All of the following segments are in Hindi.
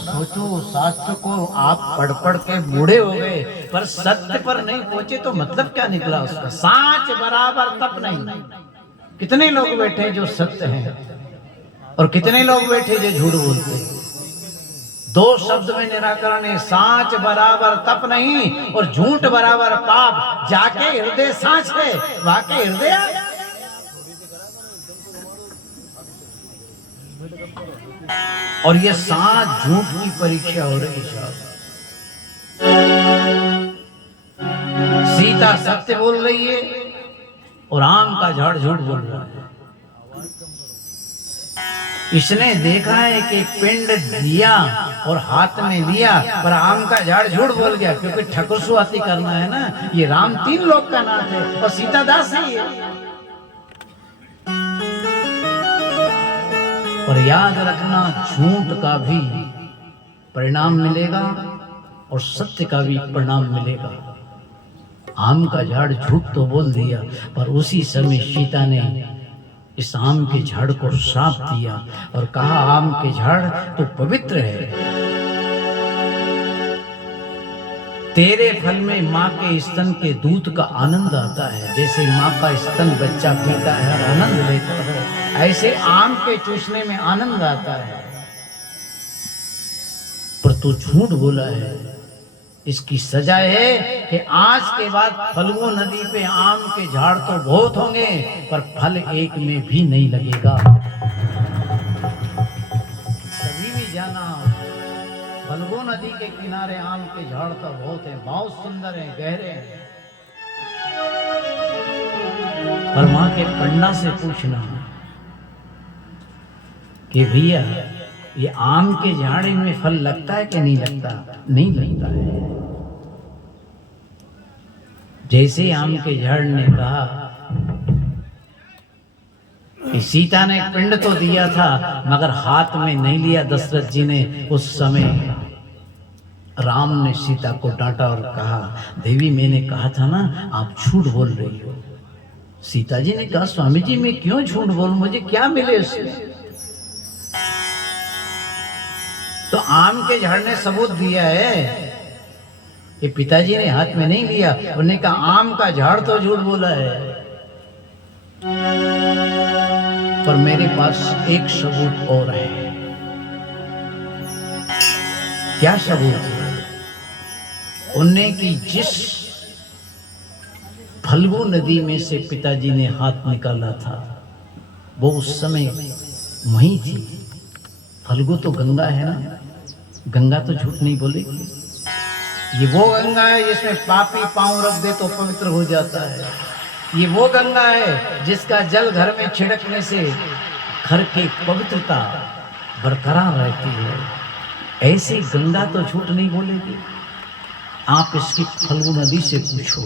सोचो, शास्त्र को आप पढ़ पढ़ के बूढ़े हो गए, पर सत्य पर नहीं पहुंचे तो मतलब क्या निकला उसका? साच बराबर तप नहीं। कितने लोग बैठे जो सत्य हैं और कितने लोग बैठे जो झूठ बोलते हैं। दो शब्द में निराकरण है, साच बराबर तप नहीं और झूठ बराबर पाप। जाके हृदय साच है, वाके हृदय। और ये साच झूठ की परीक्षा हो रही है। सीता सत्य बोल रही है और आम का झाड़ झूठ बोल रहा है। इसने देखा है कि पिंड दिया और हाथ में लिया, पर आम का झाड़ झूठ बोल गया, क्योंकि ठकुरसुआती करना है ना। ये राम 3 लोग का नाथ है और सीता दास ही है। और याद रखना, झूठ का भी परिणाम मिलेगा और सत्य का भी परिणाम मिलेगा। आम का झाड़ झूठ तो बोल दिया, पर उसी समय सीता ने इस आम के झाड़ को श्राप दिया और कहा, आम के झाड़ तो पवित्र है, तेरे फल में माँ के स्तन के दूध का आनंद आता है। जैसे माँ का स्तन बच्चा पीता है और आनंद लेता है, ऐसे आम के चूसने में आनंद आता है। पर तू झूठ बोला है, इसकी सजा है कि आज के बाद फल्गु नदी पे आम के झाड़ तो बहुत होंगे, पर फल एक में भी नहीं लगेगा। कभी भी जाना, फल्गु नदी के किनारे आम के झाड़ तो बहुत हैं, बहुत सुंदर हैं, गहरे हैं, पर वहां के पंडा से पूछना कि भैया ये आम के झाड़ में फल लगता है कि नहीं लगता? नहीं लगता है। जैसे आम के झाड़ ने कहा कि सीता ने पिंड तो दिया था मगर हाथ में नहीं लिया दशरथ जी ने, उस समय राम ने सीता को डांटा और कहा, देवी मैंने कहा था ना आप झूठ बोल रही हो। सीता जी ने कहा, स्वामी जी मैं क्यों झूठ बोलूं, मुझे क्या मिले उससे? तो आम के झाड़ ने सबूत दिया है कि पिताजी ने हाथ में नहीं लिया। उन्होंने कहा आम का झाड़ तो झूठ बोला है, पर मेरे पास एक सबूत और है। क्या सबूत है? उन्हें कि जिस फल्गु नदी में से पिताजी ने हाथ निकाला था वो उस समय वहीं थी। फल्गु तो गंगा है ना, गंगा तो झूठ नहीं बोलेगी। ये वो गंगा है जिसमें पापी पांव रख दे तो पवित्र हो जाता है। ये वो गंगा है जिसका जल घर में छिड़कने से घर की पवित्रता बरकरार रहती है। ऐसी गंगा तो झूठ नहीं बोलेगी। आप इसकी फल्गु नदी से पूछो।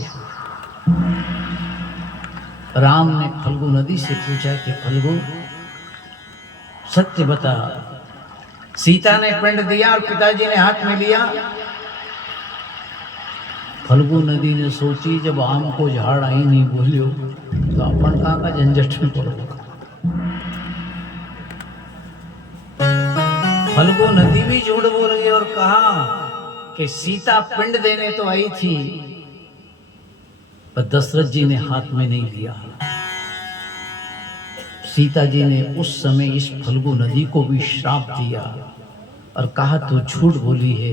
राम ने फल्गु नदी से पूछा कि फल्गु सत्य बता, सीता ने पिंड दिया और पिताजी ने हाथ में लिया। फल्गु नदी ने सोची, जब आम को झाड़ आई नहीं बोलियो तो अपन कहाँ का झंझट में पड़ोगा। फल्गु नदी भी झूठ बोल गई और कहा कि सीता पिंड देने तो आई थी, पर दशरथ जी ने हाथ में नहीं लिया। सीता जी ने उस समय इस फल्गु नदी को भी श्राप दिया और कहा तू झूठ बोली है।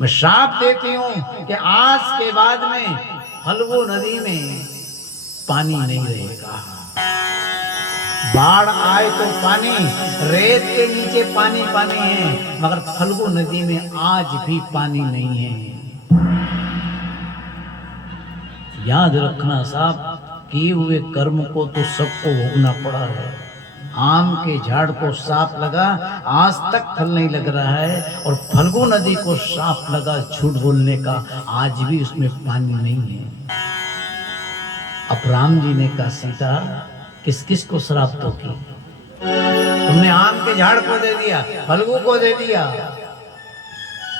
मैं श्राप देती हूं कि आज के बाद में फल्गु नदी में पानी नहीं रहेगा। बाढ़ आए तो पानी, रेत के नीचे पानी पानी है, मगर फल्गु नदी में आज भी पानी नहीं है। याद रखना साहब, किए हुए कर्म को तो सबको भोगना पड़ा है। आम के झाड़ को साफ लगा, आज तक फल नहीं लग रहा है, और फल्गु नदी को साफ लगा झूठ बोलने का, आज भी उसमें पानी नहीं है। अब राम जी ने कहा सीता किस किस को श्राप तो की? तुमने आम के झाड़ को दे दिया, फल्गु को दे दिया।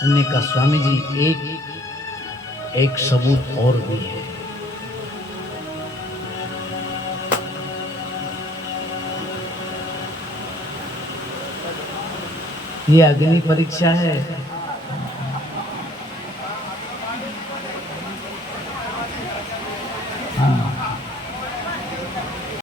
उन्होंने कहा स्वामी जी एक सबूत और भी है। ये अग्नि परीक्षा है।